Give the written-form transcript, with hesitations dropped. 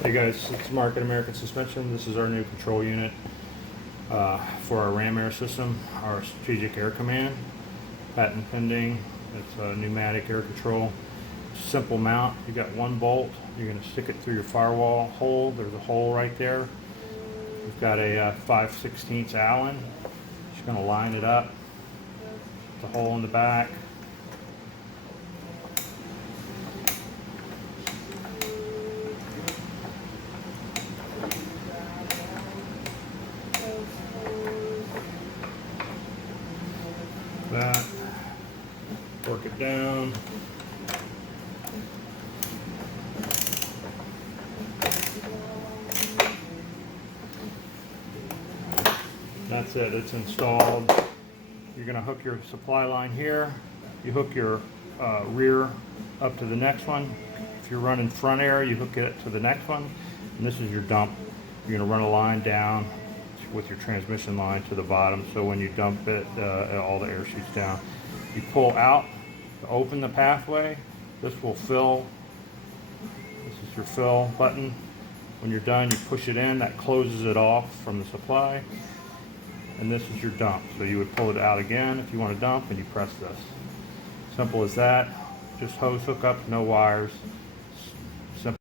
Hey guys, it's Mark at American Suspension. This is our new control unit for our Ram Air system, our strategic air command, patent pending. It's a pneumatic air control. Simple mount. You got one bolt. You're going to stick it through your firewall hole. There's a hole right there. We've got a 5/16 Allen. Just going to line it up. The hole in the back. That. Work it down. That's it, it's installed. You're going to hook your supply line here. You hook your rear up to the next one. If you're running front air, you hook it to the next one. And this is your dump. You're going to run a line down with your transmission line to the bottom, so when you dump it, all the air shoots down. You pull out to open the pathway. This will fill. This is your fill button. When you're done, you push it in. That closes it off from the supply. And this is your dump. So you would pull it out again if you want to dump, and you press this. Simple as that. Just hose hookup, no wires. Simple.